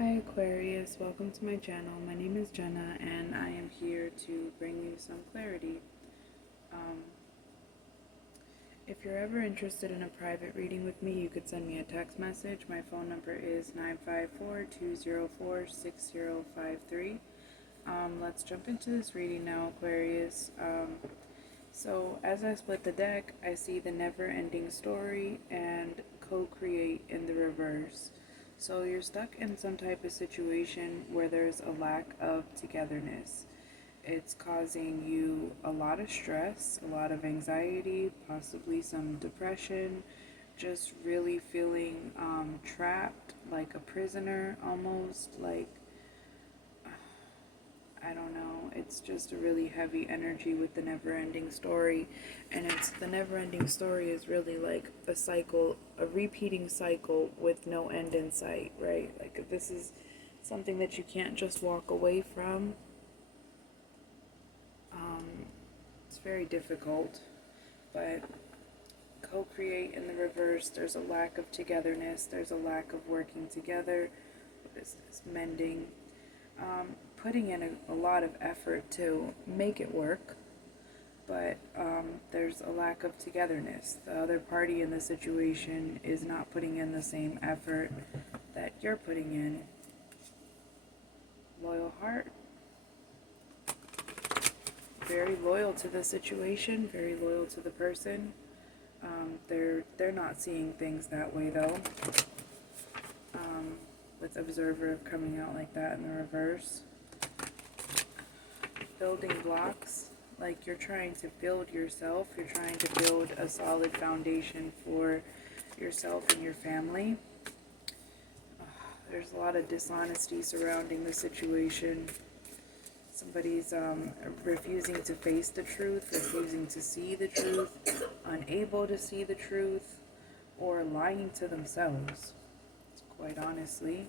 Hi Aquarius, welcome to my channel. My name is Jenna and I am here to bring you some clarity. Um, if you're ever interested in a private reading with me, you could send me a text message. My phone number is 954-204-6053. Let's jump into this reading now, Aquarius. So as I split the deck, I see the never-ending story and co-create in the reverse. So you're stuck in some type of situation where there's a lack of togetherness. It's causing you a lot of stress, a lot of anxiety, possibly some depression, just really feeling trapped, like a prisoner almost, like I don't know. It's just a really heavy energy with the never ending story. And it's the never ending story is really like a cycle, a repeating cycle with no end in sight, right? Like if this is something that you can't just walk away from, it's very difficult. But co create in the reverse, there's a lack of togetherness, there's a lack of working together. What is this? Mending. Putting in a lot of effort to make it work, but there's a lack of togetherness. The other party in the situation is not putting in the same effort that you're putting in. Loyal heart. Very loyal to the situation, very loyal to the person. They're not seeing things that way though. With observer coming out like that in the reverse. Building blocks, like you're trying to build yourself, you're trying to build a solid foundation for yourself and your family. There's a lot of dishonesty surrounding the situation. Somebody's refusing to face the truth, refusing to see the truth, unable to see the truth, or lying to themselves. Quite honestly,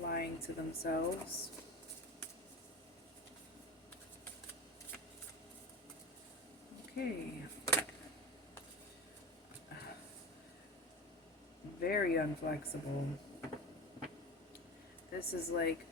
lying to themselves. Okay. Very unflexible. This is like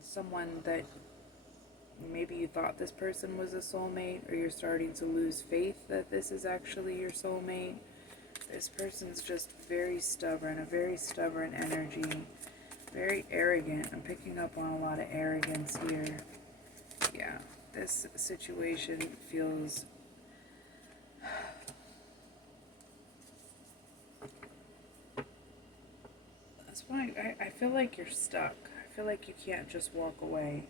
someone that maybe you thought this person was a soulmate, or you're starting to lose faith that this is actually your soulmate. This person's just very stubborn, a very stubborn energy, very arrogant. I'm picking up on a lot of arrogance here. Yeah, this situation feels that's why I feel like you're stuck. I feel like you can't just walk away.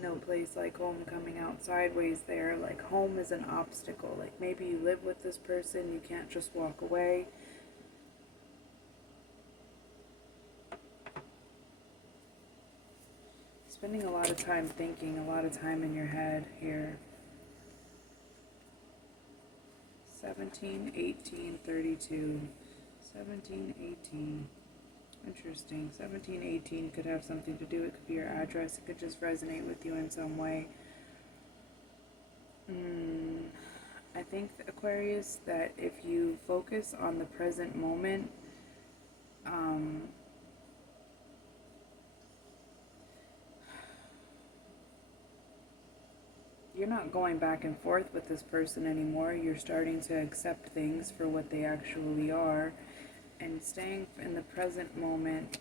No place like home coming out sideways there. Like home is an obstacle. Like maybe you live with this person, you can't just walk away. Spending a lot of time thinking, a lot of time in your head here. 17, 18, 32. 17, 18. Interesting. 17, 18 could have something to do. It could be your address. It could just resonate with you in some way. I think, Aquarius, that if you focus on the present moment, you're not going back and forth with this person anymore. You're starting to accept things for what they actually are and staying in the present moment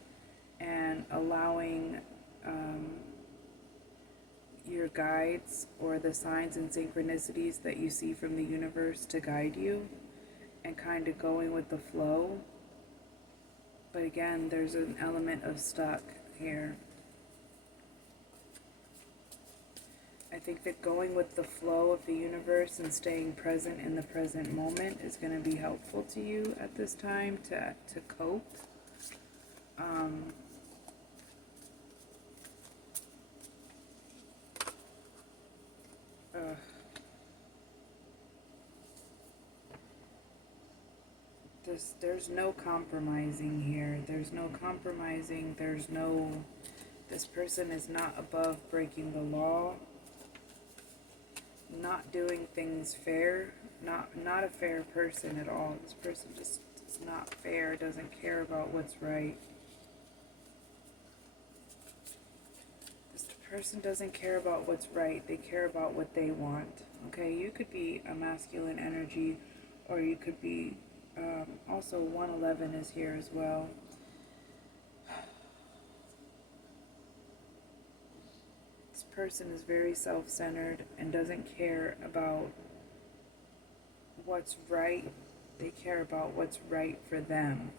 and allowing your guides or the signs and synchronicities that you see from the universe to guide you and kind of going with the flow. But again, there's an element of stuck here. I think that going with the flow of the universe and staying present in the present moment is going to be helpful to you at this time to cope. There's no compromising here. There's no compromising. This person is not above breaking the law. not doing things fair, not a fair person at all. This person just is not fair, doesn't care about what's right. This person doesn't care about what's right, they care about what they want. Okay, you could be a masculine energy, or you could be, also 111 is here as well. This person is very self-centered and doesn't care about what's right. They care about what's right for them.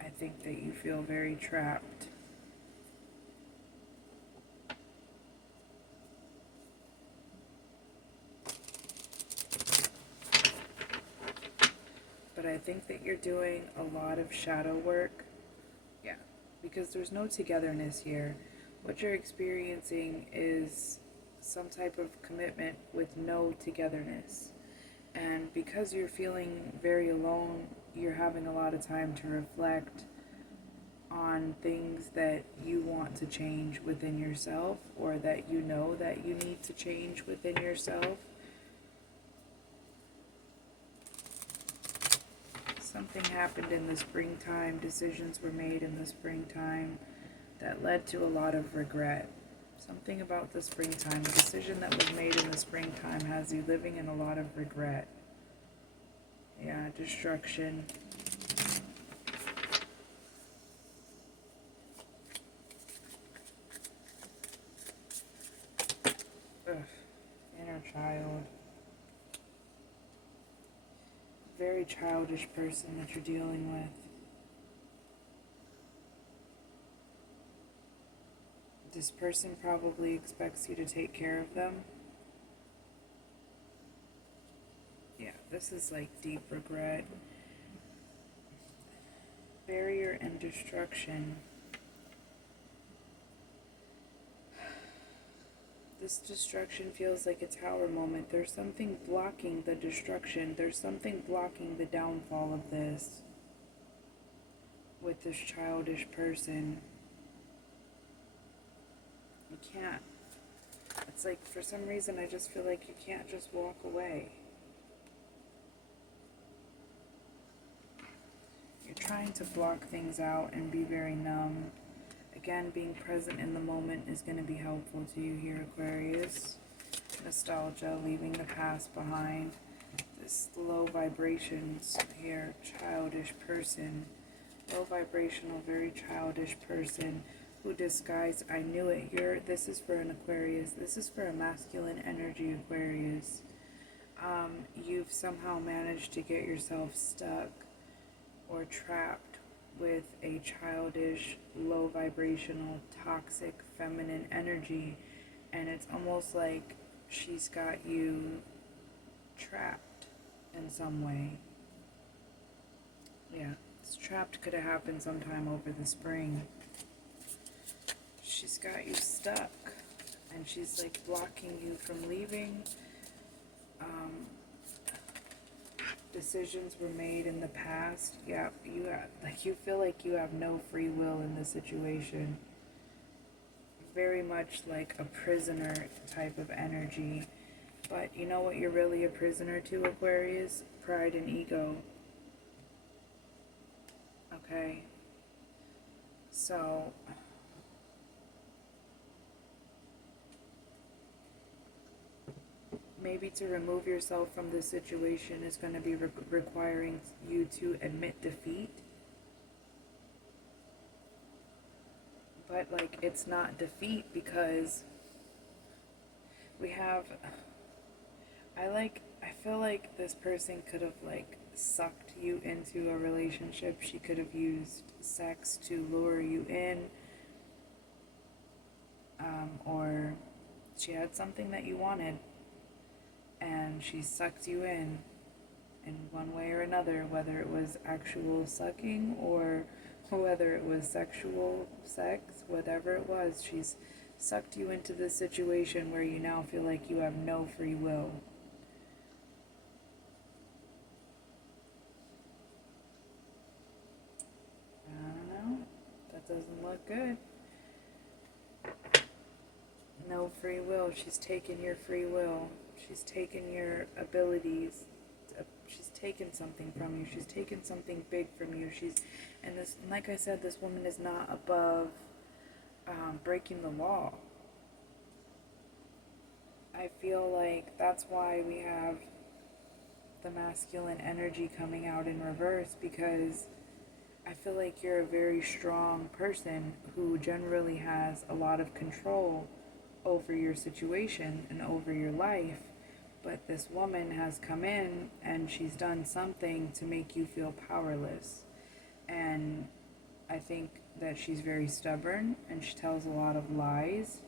I think that you feel very trapped. But I think that you're doing a lot of shadow work. Yeah, because there's no togetherness here. What you're experiencing is some type of commitment with no togetherness. And because you're feeling very alone, you're having a lot of time to reflect on things that you want to change within yourself, or that you know that you need to change within yourself. Something happened in the springtime, decisions were made in the springtime that led to a lot of regret. Something about the springtime, the decision that was made in the springtime has you living in a lot of regret. Yeah, destruction. Ugh, inner child. Very childish person that you're dealing with. This person probably expects you to take care of them. Yeah, this is like deep regret. Barrier and destruction. This destruction feels like a tower moment. There's something blocking the destruction. There's something blocking the downfall of this with this childish person. You can't. It's like for some reason I just feel like you can't just walk away. You're trying to block things out and be very numb. Again, being present in the moment is going to be helpful to you here, Aquarius. Nostalgia, leaving the past behind. This low vibrations here, childish person. Low vibrational, very childish person who disguised, I knew it. This is for an Aquarius. This is for a masculine energy, Aquarius. You've somehow managed to get yourself stuck or trapped with a childish, low vibrational, toxic, feminine energy, and it's almost like she's got you trapped in some way. Yeah, this trapped could have happened sometime over the spring. She's got you stuck, and she's like blocking you from leaving. Decisions were made in the past. Yeah, you feel like you have no free will in this situation. Very much like a prisoner type of energy. But you know what you're really a prisoner to, Aquarius? Pride and ego. Okay? So maybe to remove yourself from this situation is going to be requiring you to admit defeat. But, like, it's not defeat because we have... I feel like this person could have, like, sucked you into a relationship. She could have used sex to lure you in. Or she had something that you wanted, and she sucked you in one way or another, whether it was actual sucking or whether it was sexual sex, whatever it was, she's sucked you into this situation where you now feel like you have no free will. I don't know. That doesn't look good. No free will. She's taken your free will. She's taken your abilities. She's taken something from you. She's taken something big from you. And like I said, this woman is not above breaking the law. I feel like that's why we have the masculine energy coming out in reverse, because I feel like you're a very strong person who generally has a lot of control over your situation and over your life. But this woman has come in and she's done something to make you feel powerless. And I think that she's very stubborn and she tells a lot of lies.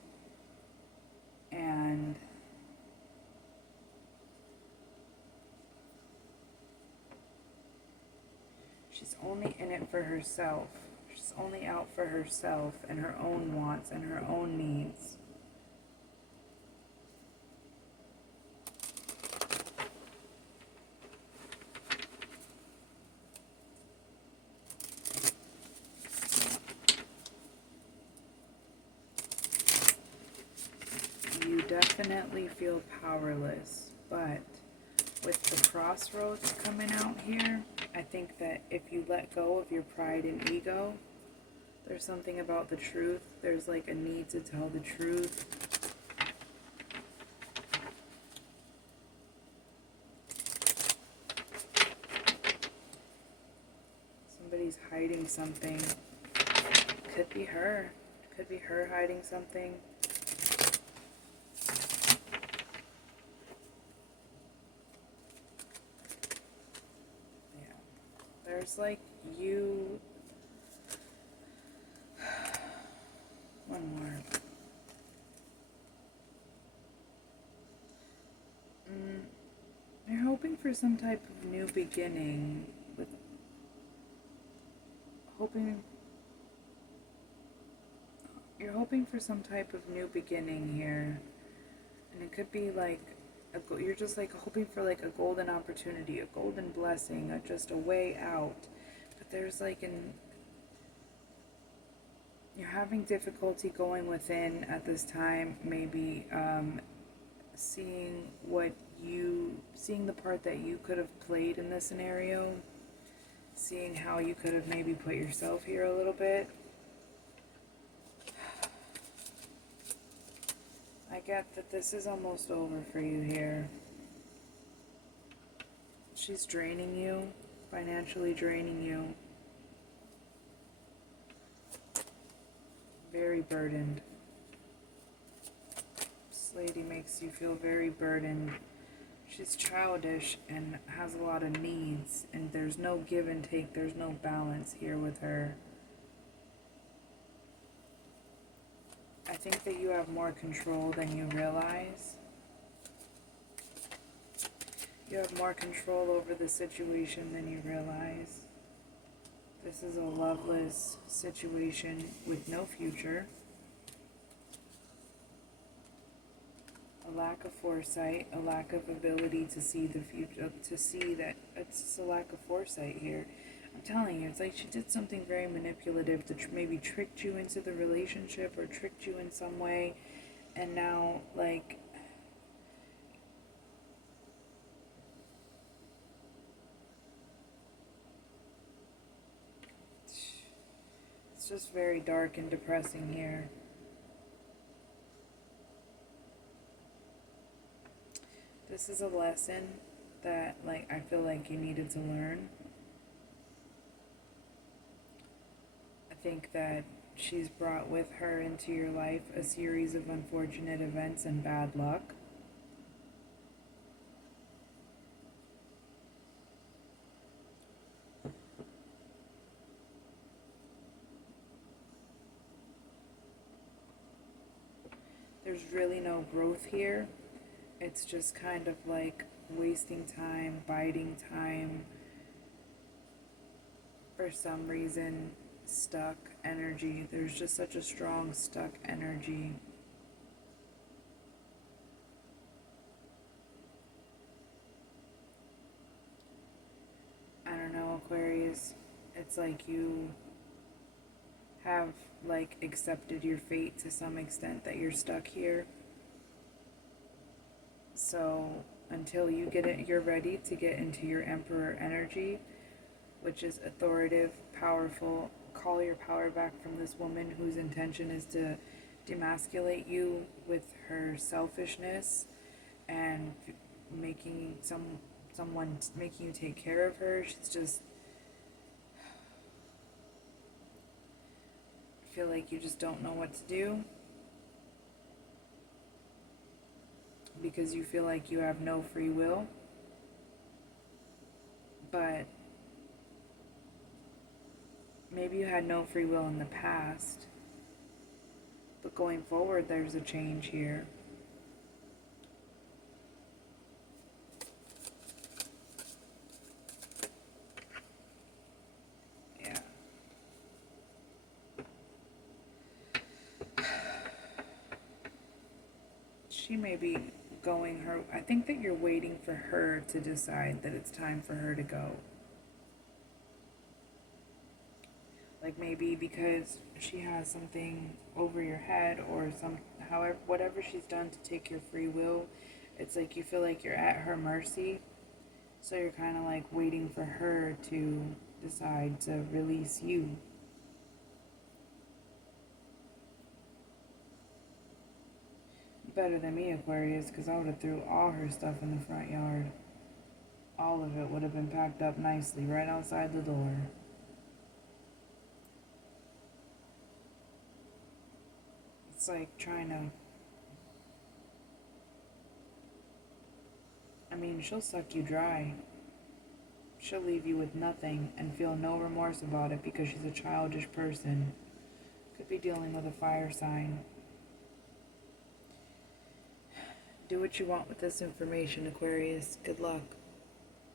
And she's only in it for herself. She's only out for herself and her own wants and her own needs. You definitely feel powerless, but with the crossroads coming out here, I think that if you let go of your pride and ego, there's something about the truth. There's like a need to tell the truth. Somebody's hiding something. Could be her. Could be her hiding something. There's like you. One more. You're hoping for some type of new beginning. You're hoping for some type of new beginning here, and it could be like you're just like hoping for like a golden opportunity, a golden blessing, just a way out. But there's like you're having difficulty going within at this time, maybe seeing the part that you could have played in this scenario, seeing how you could have maybe put yourself here a little bit. I get that this is almost over for you here. She's draining you, financially draining you. Very burdened. This lady makes you feel very burdened. She's childish and has a lot of needs, and there's no give and take, there's no balance here with her. I think that you have more control than you realize. You have more control over the situation than you realize. This is a loveless situation with no future. A lack of foresight, a lack of ability to see the future, to see that it's just a lack of foresight here. I'm telling you, it's like she did something very manipulative to maybe tricked you into the relationship or tricked you in some way, and now, like, it's just very dark and depressing here. This is a lesson that, like, I feel like you needed to learn. I think that she's brought with her into your life a series of unfortunate events and bad luck. There's really no growth here. It's just kind of like wasting time, biding time. For some reason, stuck energy. There's just such a strong stuck energy. I don't know, Aquarius. It's like you have like accepted your fate to some extent that you're stuck here. So until you get it, you're ready to get into your emperor energy, which is authoritative, powerful. Call your power back from this woman whose intention is to demasculate you with her selfishness and making someone making you take care of her. She's just feel like you just don't know what to do because you feel like you have no free will. But maybe you had no free will in the past, but going forward there's a change here. Yeah. She may be going her, I think that you're waiting for her to decide that it's time for her to go. Like maybe because she has something over your head or some however whatever she's done to take your free will, it's like you feel like you're at her mercy. So you're kind of like waiting for her to decide to release you. Better than me, Aquarius, because I would have threw all her stuff in the front yard. All of it would have been packed up nicely right outside the door. It's like trying to... I mean, she'll suck you dry. She'll leave you with nothing and feel no remorse about it because she's a childish person. Could be dealing with a fire sign. Do what you want with this information, Aquarius. Good luck.